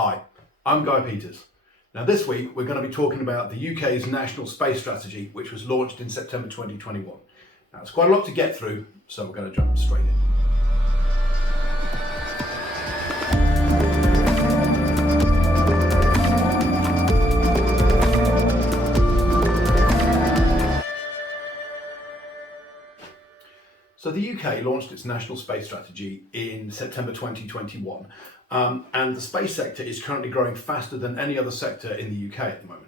Hi, I'm Guy Peters. Now this week we're going to be talking about the UK's National Space Strategy, which was launched in September 2021. Now it's quite a lot to get through, so we're going to jump straight in. So the UK launched its National Space Strategy in September 2021, and the space sector is currently growing faster than any other sector in the UK at the moment.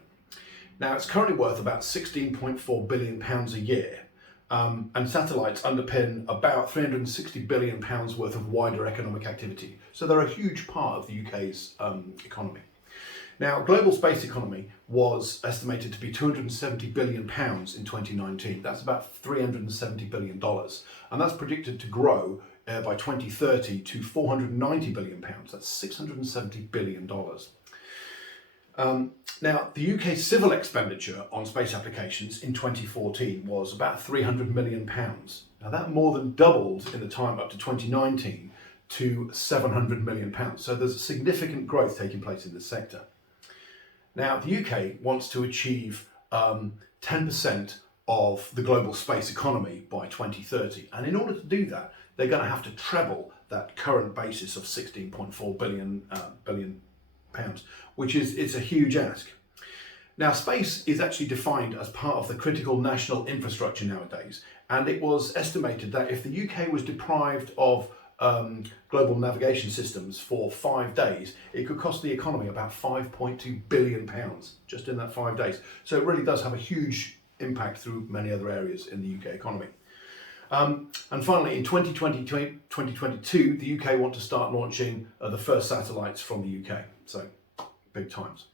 Now it's currently worth about £16.4 billion a year, and satellites underpin about £360 billion worth of wider economic activity. So they're a huge part of the UK's economy. Now, global space economy was estimated to be £270 billion in 2019. That's about $370 billion. And that's predicted to grow by 2030 to £490 billion. That's $670 billion. Now, the UK's civil expenditure on space applications in 2014 was about £300 million. Now, that more than doubled in the time up to 2019 to £700 million. So there's a significant growth taking place in this sector. Now, the UK wants to achieve 10% of the global space economy by 2030. And in order to do that, they're going to have to treble that current basis of £16.4 billion, which is a huge ask. Now, space is actually defined as part of the critical national infrastructure nowadays. And it was estimated that if the UK was deprived of global navigation systems for 5 days, it could cost the economy about £5.2 billion just in that 5 days. So it really does have a huge impact through many other areas in the UK economy. And finally, in 2022, the UK want to start launching the first satellites from the UK. So big times.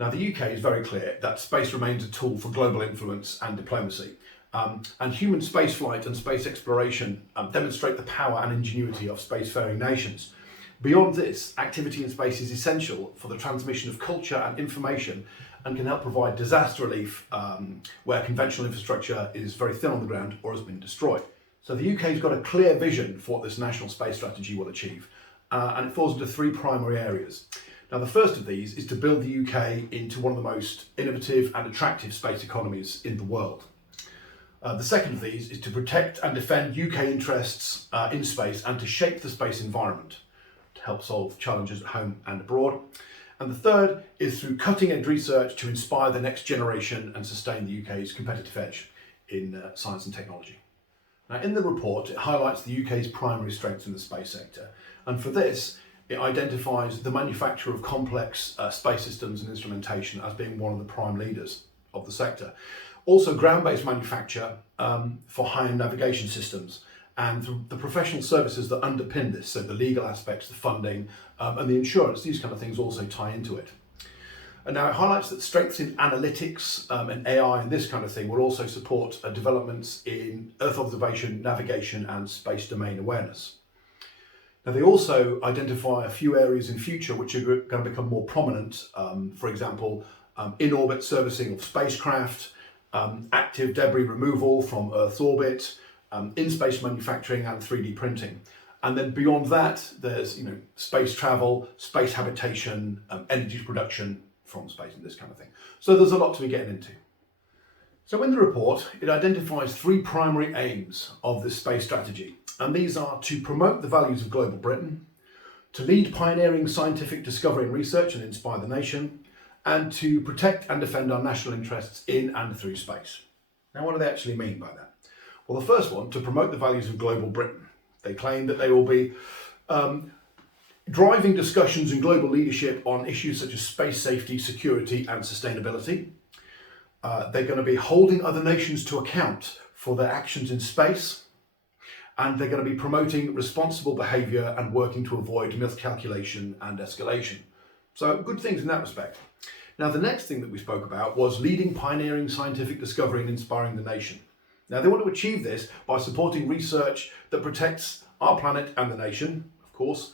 Now, the UK is very clear that space remains a tool for global influence and diplomacy. And human spaceflight and space exploration demonstrate the power and ingenuity of spacefaring nations. Beyond this, activity in space is essential for the transmission of culture and information and can help provide disaster relief where conventional infrastructure is very thin on the ground or has been destroyed. So the UK's got a clear vision for what this national space strategy will achieve, and it falls into three primary areas. Now, the first of these is to build the UK into one of the most innovative and attractive space economies in the world. The second of these is to protect and defend UK interests in space and to shape the space environment to help solve challenges at home and abroad. And the third is through cutting-edge research to inspire the next generation and sustain the UK's competitive edge in science and technology. Now, in the report, it highlights the UK's primary strengths in the space sector. And for this, it identifies the manufacture of complex space systems and instrumentation as being one of the prime leaders of the sector. Also, ground-based manufacture for high-end navigation systems and the professional services that underpin this, so the legal aspects, the funding, and the insurance, these kind of things also tie into it. And now it highlights that strengths in analytics and AI and this kind of thing will also support developments in Earth observation, navigation, and space domain awareness. Now, they also identify a few areas in future which are going to become more prominent, for example, in-orbit servicing of spacecraft, active debris removal from Earth's orbit, in-space manufacturing and 3D printing. And then beyond that, there's space travel, space habitation, energy production from space and this kind of thing. So there's a lot to be getting into. So in the report, it identifies three primary aims of this space strategy. And these are to promote the values of global Britain, to lead pioneering scientific discovery and research and inspire the nation, and to protect and defend our national interests in and through space. Now, what do they actually mean by that? Well, the first one, to promote the values of global Britain. They claim that they will be driving discussions and global leadership on issues such as space safety, security, and sustainability. They're going to be holding other nations to account for their actions in space. And they're going to be promoting responsible behaviour and working to avoid miscalculation and escalation. So good things in that respect. Now, the next thing that we spoke about was leading pioneering scientific discovery and inspiring the nation. Now, they want to achieve this by supporting research that protects our planet and the nation, of course.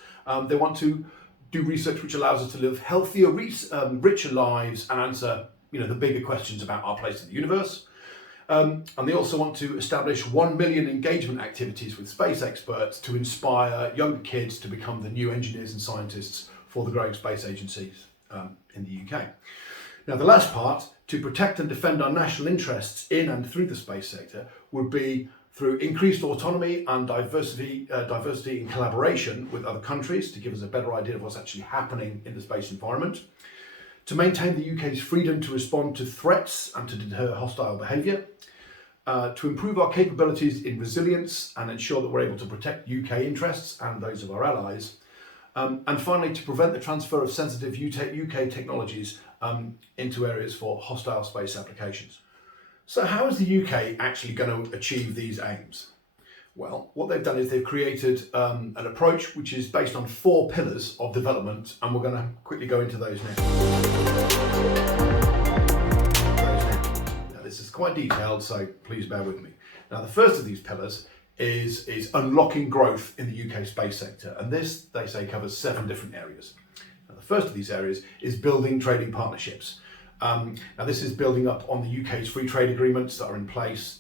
They want to do research which allows us to live healthier, richer lives and answer the bigger questions about our place in the universe. And they also want to establish 1 million engagement activities with space experts to inspire younger kids to become the new engineers and scientists for the growing space agencies in the UK. Now, the last part, to protect and defend our national interests in and through the space sector, would be through increased autonomy and diversity and collaboration with other countries to give us a better idea of what's actually happening in the space environment, to maintain the UK's freedom to respond to threats and to deter hostile behaviour, to improve our capabilities in resilience and ensure that we're able to protect UK interests and those of our allies, and finally to prevent the transfer of sensitive UK technologies into areas for hostile space applications. So how is the UK actually going to achieve these aims? Well, what they've done is they've created an approach which is based on 4 pillars of development, and we're going to quickly go into those now. Now, this is quite detailed, so please bear with me. Now, the first of these pillars is unlocking growth in the UK space sector, and this, they say, covers 7 different areas. Now, the first of these areas is building trading partnerships. Now, this is building up on the UK's free trade agreements that are in place,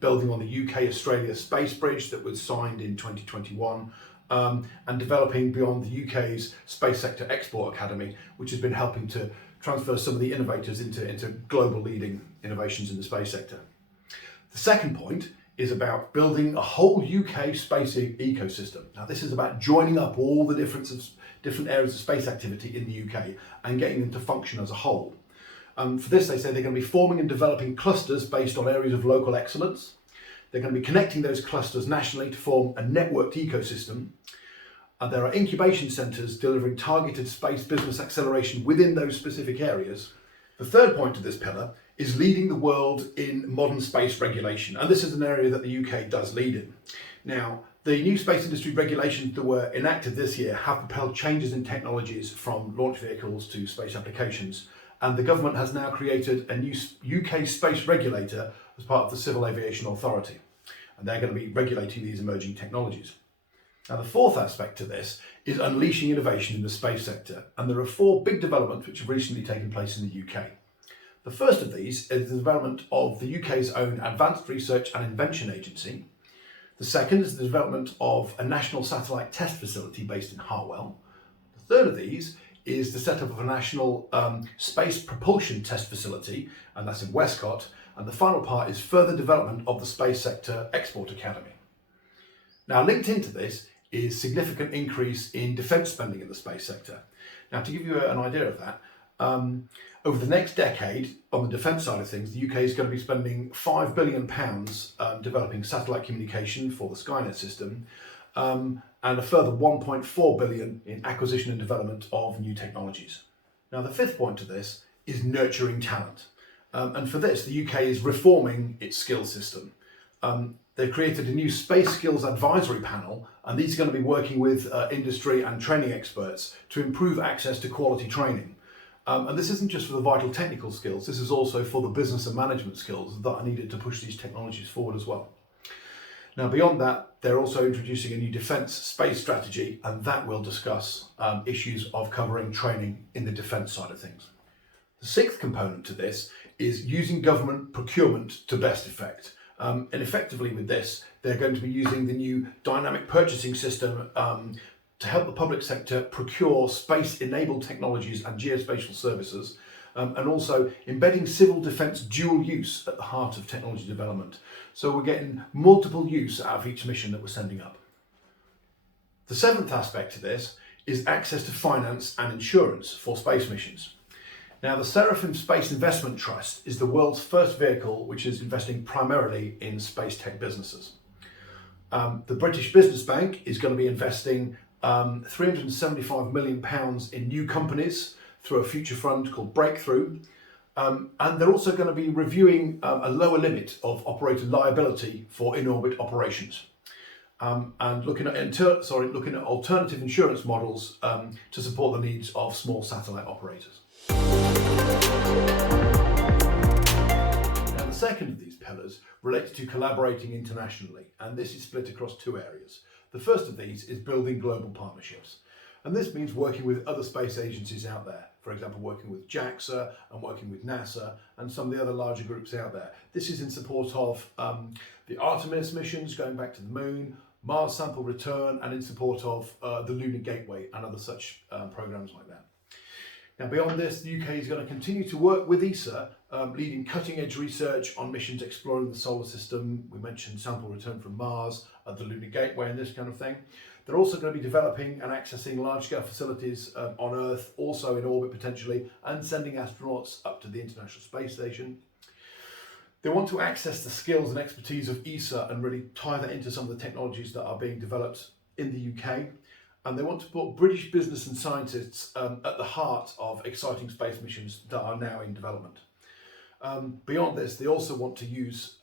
building on the UK-Australia Space Bridge that was signed in 2021, and developing beyond the UK's Space Sector Export Academy, which has been helping to transfer some of the innovators into global leading innovations in the space sector. The second point is about building a whole UK space ecosystem. Now, this is about joining up all the different areas of space activity in the UK and getting them to function as a whole. For this, they say they're going to be forming and developing clusters based on areas of local excellence. They're going to be connecting those clusters nationally to form a networked ecosystem. There are incubation centres delivering targeted space business acceleration within those specific areas. The third point of this pillar is leading the world in modern space regulation, and this is an area that the UK does lead in. Now, the new space industry regulations that were enacted this year have propelled changes in technologies from launch vehicles to space applications, and the government has now created a new UK space regulator as part of the Civil Aviation Authority, and they're going to be regulating these emerging technologies. Now, the fourth aspect to this is unleashing innovation in the space sector, and there are 4 big developments which have recently taken place in the UK. The first of these is the development of the UK's own Advanced Research and Invention Agency. The second is the development of a national satellite test facility based in Harwell. The third of these is the setup of a national space propulsion test facility, and that's in Westcott. And the final part is further development of the Space Sector Export Academy. Now, linked into this is significant increase in defence spending in the space sector. Now, to give you an idea of that, over the next decade, on the defence side of things, the UK is going to be spending £5 billion developing satellite communication for the Skynet system, and a further 1.4 billion in acquisition and development of new technologies. Now, the fifth point to this is nurturing talent. And for this, the UK is reforming its skills system. They've created a new space skills advisory panel, and these are going to be working with industry and training experts to improve access to quality training. And this isn't just for the vital technical skills, this is also for the business and management skills that are needed to push these technologies forward as well. Now, beyond that, they're also introducing a new defence space strategy, and that will discuss issues of covering training in the defence side of things. The sixth component to this is using government procurement to best effect. And effectively with this, they're going to be using the new dynamic purchasing system to help the public sector procure space-enabled technologies and geospatial services, and also embedding civil defence dual use at the heart of technology development. So we're getting multiple use out of each mission that we're sending up. The seventh aspect to this is access to finance and insurance for space missions. Now, the Seraphim Space Investment Trust is the world's first vehicle which is investing primarily in space tech businesses. The British Business Bank is going to be investing £375 million in new companies through a future fund called Breakthrough. And they're also going to be reviewing a lower limit of operator liability for in-orbit operations. And looking at alternative insurance models to support the needs of small satellite operators. Now, the second of these pillars relates to collaborating internationally, and this is split across 2 areas. The first of these is building global partnerships, and this means working with other space agencies out there. For example, working with JAXA and working with NASA and some of the other larger groups out there. This is in support of the Artemis missions going back to the moon, Mars sample return, and in support of the Lunar Gateway and other such programs like that. Now, beyond this, the UK is going to continue to work with ESA, leading cutting-edge research on missions exploring the solar system. We mentioned sample return from Mars, the Lunar Gateway, and this kind of thing. They're also going to be developing and accessing large-scale facilities on Earth, also in orbit potentially, and sending astronauts up to the International Space Station. They want to access the skills and expertise of ESA and really tie that into some of the technologies that are being developed in the UK. And they want to put British business and scientists at the heart of exciting space missions that are now in development. Beyond this, they also want to use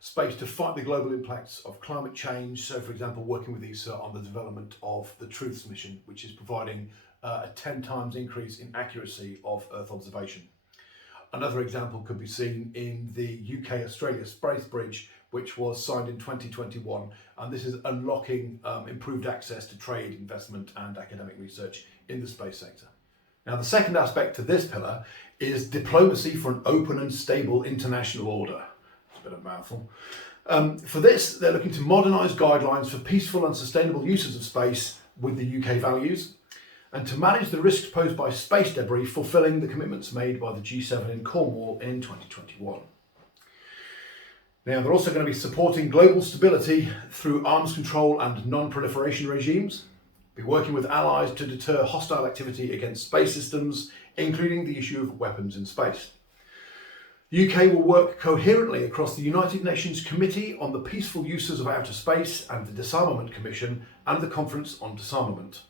space to fight the global impacts of climate change. So, for example, working with ESA on the development of the Truths mission, which is providing a 10 times increase in accuracy of Earth observation. Another example could be seen in the UK-Australia Space Bridge, which was signed in 2021, and this is unlocking improved access to trade, investment and academic research in the space sector. Now, the second aspect to this pillar is diplomacy for an open and stable international order. It's a bit of a mouthful. For this, they're looking to modernise guidelines for peaceful and sustainable uses of space with the UK values, and to manage the risks posed by space debris, fulfilling the commitments made by the G7 in Cornwall in 2021. Now, they're also going to be supporting global stability through arms control and non-proliferation regimes, be working with allies to deter hostile activity against space systems, including the issue of weapons in space. The UK will work coherently across the United Nations Committee on the Peaceful Uses of Outer Space and the Disarmament Commission and the Conference on Disarmament.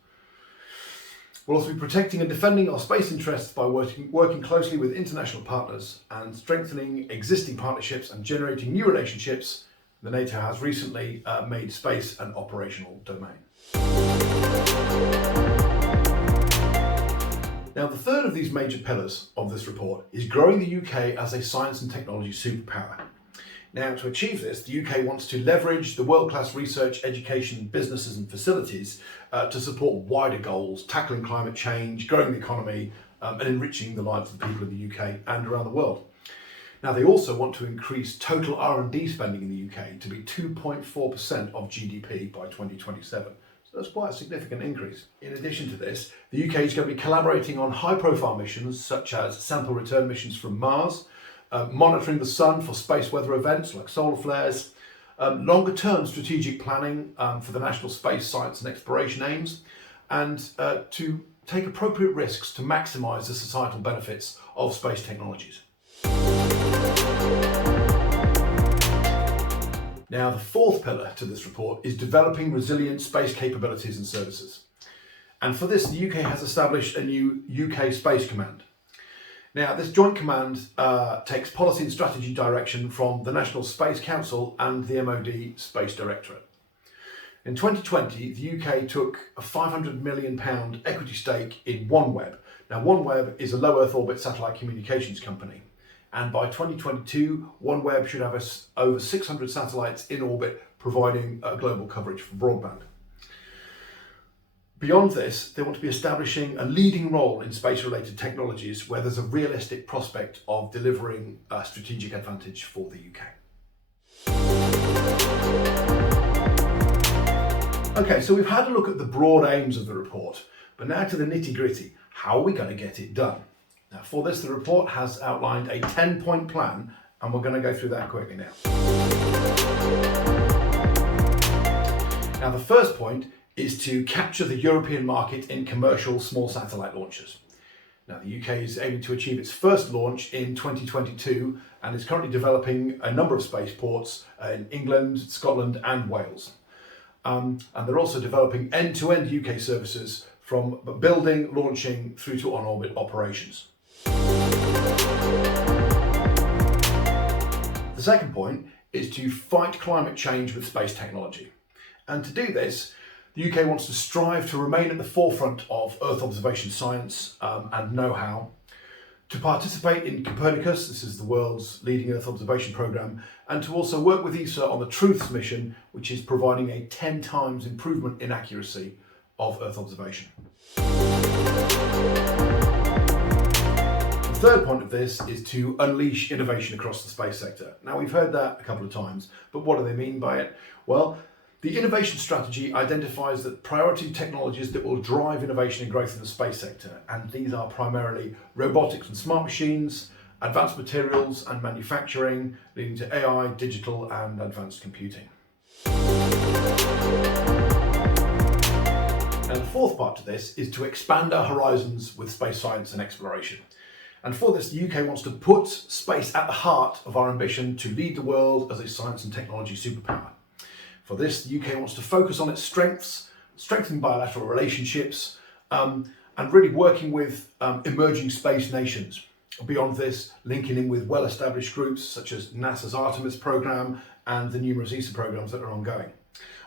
We'll also be protecting and defending our space interests by working closely with international partners and strengthening existing partnerships and generating new relationships. The NATO has recently made space an operational domain. Now, the third of these major pillars of this report is growing the UK as a science and technology superpower. Now, to achieve this, the UK wants to leverage the world-class research, education, businesses and facilities to support wider goals, tackling climate change, growing the economy and enriching the lives of the people of the UK and around the world. Now, they also want to increase total R&D spending in the UK to be 2.4% of GDP by 2027. So that's quite a significant increase. In addition to this, the UK is going to be collaborating on high-profile missions such as sample return missions from Mars, monitoring the sun for space weather events like solar flares, longer-term strategic planning for the national space science and exploration aims, and to take appropriate risks to maximise the societal benefits of space technologies. Now, the fourth pillar to this report is developing resilient space capabilities and services. And for this, the UK has established a new UK Space Command. Now, this joint command takes policy and strategy direction from the National Space Council and the MOD Space Directorate. In 2020, the UK took a £500 million equity stake in OneWeb. Now, OneWeb is a low Earth orbit satellite communications company. And by 2022, OneWeb should have over 600 satellites in orbit, providing global coverage for broadband. Beyond this, they want to be establishing a leading role in space-related technologies where there's a realistic prospect of delivering a strategic advantage for the UK. Okay, so we've had a look at the broad aims of the report, but now to the nitty-gritty. How are we going to get it done? Now, for this, the report has outlined a 10-point plan, and we're going to go through that quickly now. Now, the first point is to capture the European market in commercial small satellite launches. Now, the UK is aiming to achieve its first launch in 2022 and is currently developing a number of spaceports in England, Scotland and Wales. And they're also developing end-to-end UK services from building, launching through to on-orbit operations. The second point is to fight climate change with space technology. And to do this, the UK wants to strive to remain at the forefront of Earth observation science and know-how, to participate in Copernicus, this is the world's leading Earth observation programme, and to also work with ESA on the Truths mission, which is providing a 10 times improvement in accuracy of Earth observation. The third point of this is to unleash innovation across the space sector. Now, we've heard that a couple of times, but what do they mean by it? Well, The innovation strategy identifies the priority technologies that will drive innovation and growth in the space sector, and these are primarily robotics and smart machines, advanced materials and manufacturing, leading to AI, digital and advanced computing. And the fourth part to this is to expand our horizons with space science and exploration. And for this, the UK wants to put space at the heart of our ambition to lead the world as a science and technology superpower. For this, the UK wants to focus on its strengths, strengthen bilateral relationships, and really working with emerging space nations. Beyond this, linking in with well-established groups such as NASA's Artemis program and the numerous ESA programs that are ongoing.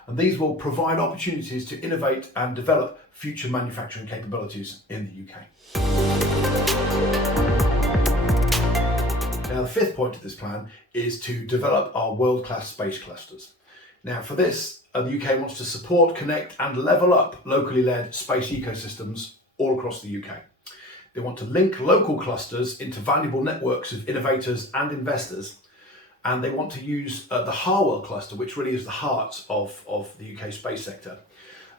And these will provide opportunities to innovate and develop future manufacturing capabilities in the UK. Now, the fifth point of this plan is to develop our world-class space clusters. Now, for this, the UK wants to support, connect and level up locally led space ecosystems all across the UK. They want to link local clusters into valuable networks of innovators and investors, and they want to use the Harwell cluster, which really is the heart of the UK space sector.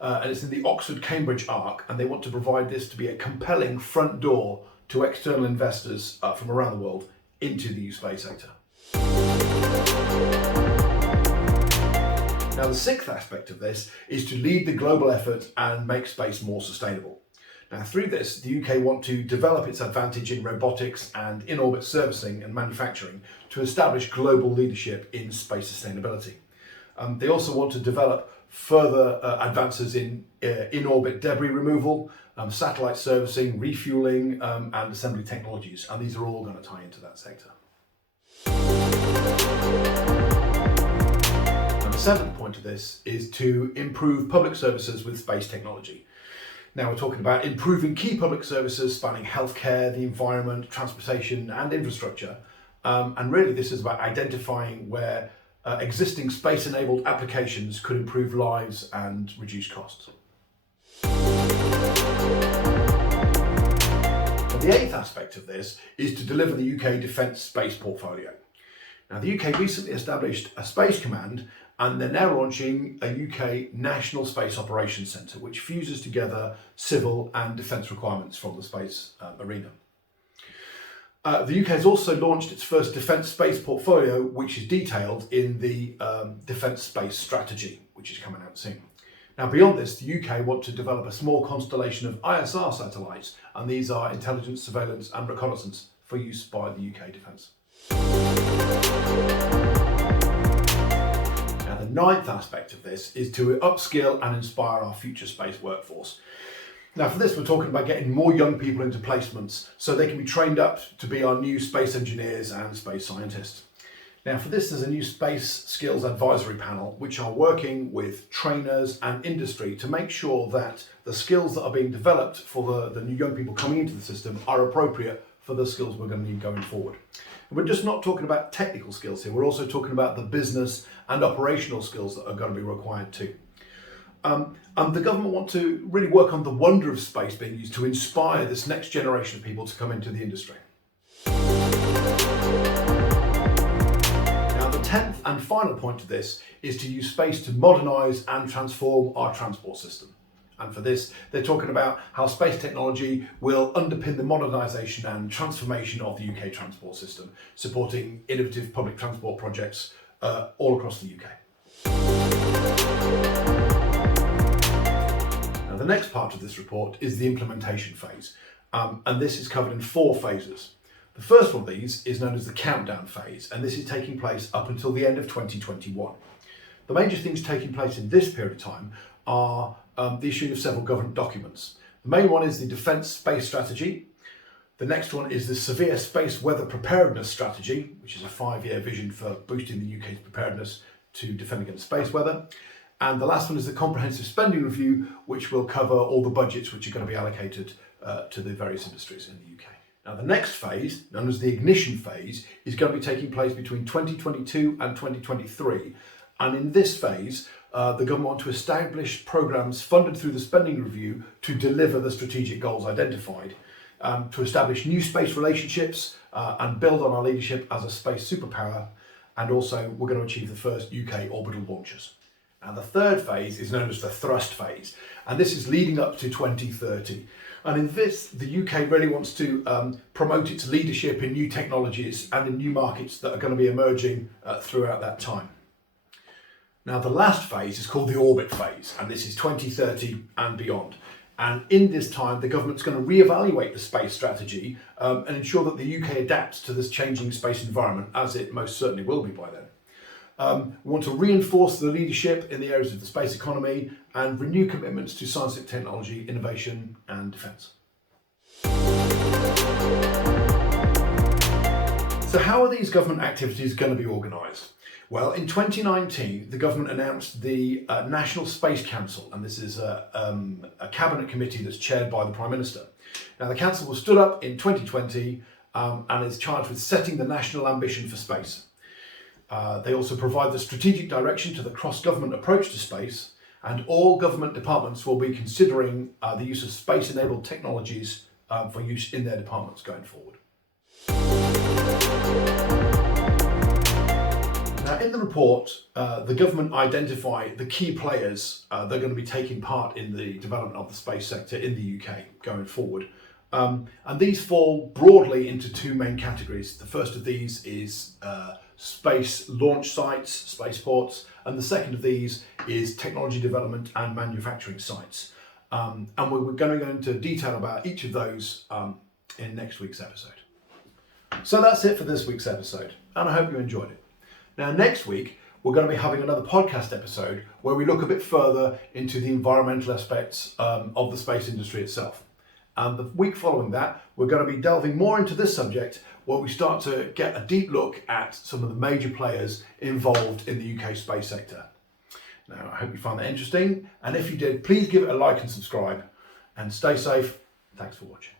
And it's in the Oxford-Cambridge arc, and they want to provide this to be a compelling front door to external investors from around the world into the space sector. Now, the sixth aspect of this is to lead the global effort and make space more sustainable. Now, through this, the UK want to develop its advantage in robotics and in-orbit servicing and manufacturing to establish global leadership in space sustainability. They also want to develop further advances in in-orbit debris removal, satellite servicing, refueling and assembly technologies, and these are all going to tie into that sector. The seventh point of this is to improve public services with space technology. Now, we're talking about improving key public services spanning healthcare, the environment, transportation and infrastructure. And really this is about identifying where existing space-enabled applications could improve lives and reduce costs. And the eighth aspect of this is to deliver the UK Defence Space Portfolio. Now, the UK recently established a Space Command, and they're now launching a UK National Space Operations Centre, which fuses together civil and defence requirements from the space arena. The UK has also launched its first defence space portfolio, which is detailed in the Defence Space Strategy, which is coming out soon. Now, beyond this, the UK want to develop a small constellation of ISR satellites, and these are intelligence, surveillance and reconnaissance for use by the UK Defence. Now, the ninth aspect of this is to upskill and inspire our future space workforce. Now, for this, we're talking about getting more young people into placements so they can be trained up to be our new space engineers and space scientists. Now, for this, there's a new space skills advisory panel, which are working with trainers and industry to make sure that the skills that are being developed for the new young people coming into the system are appropriate for the skills we're going to need going forward. And we're just not talking about technical skills here, we're also talking about the business and operational skills that are going to be required too. And the government want to really work on the wonder of space being used to inspire this next generation of people to come into the industry. Now, the 10th and final point of this is to use space to modernise and transform our transport system. And for this, they're talking about how space technology will underpin the modernisation and transformation of the UK transport system, supporting innovative public transport projects all across the UK. Now, the next part of this report is the implementation phase, and this is covered in 4 phases. The first one of these is known as the countdown phase, and this is taking place up until the end of 2021. The major things taking place in this period of time are the issuing of several government documents. The main one is the Defence Space Strategy. The next one is the Severe Space Weather Preparedness Strategy, which is a 5-year vision for boosting the UK's preparedness to defend against space weather. And the last one is the Comprehensive Spending Review, which will cover all the budgets which are going to be allocated to the various industries in the UK. Now, the next phase, known as the ignition phase, is going to be taking place between 2022 and 2023. And in this phase, the government want to establish programmes funded through the spending review to deliver the strategic goals identified, to establish new space relationships and build on our leadership as a space superpower. And also, we're going to achieve the first UK orbital launches. And the third phase is known as the thrust phase. And this is leading up to 2030. And in this, the UK really wants to promote its leadership in new technologies and in new markets that are going to be emerging throughout that time. Now, the last phase is called the orbit phase, and this is 2030 and beyond. And in this time, the government's going to reevaluate the space strategy and ensure that the UK adapts to this changing space environment, as it most certainly will be by then. We want to reinforce the leadership in the areas of the space economy and renew commitments to scientific technology, innovation and defence. So how are these government activities going to be organised? Well, in 2019, the government announced the National Space Council, and this is a cabinet committee that's chaired by the Prime Minister. Now, the council was stood up in 2020 and is charged with setting the national ambition for space. They also provide the strategic direction to the cross-government approach to space, and all government departments will be considering the use of space-enabled technologies for use in their departments going forward. Now, in the report, the government identify the key players that are going to be taking part in the development of the space sector in the UK going forward. And these fall broadly into two main categories. The first of these is space launch sites, spaceports, and the second of these is technology development and manufacturing sites. And we're going to go into detail about each of those in next week's episode. So that's it for this week's episode, and I hope you enjoyed it. Now, next week, we're going to be having another podcast episode where we look a bit further into the environmental aspects of the space industry itself. And the week following that, we're going to be delving more into this subject where we start to get a deep look at some of the major players involved in the UK space sector. Now, I hope you found that interesting. And if you did, please give it a like and subscribe. And stay safe. Thanks for watching.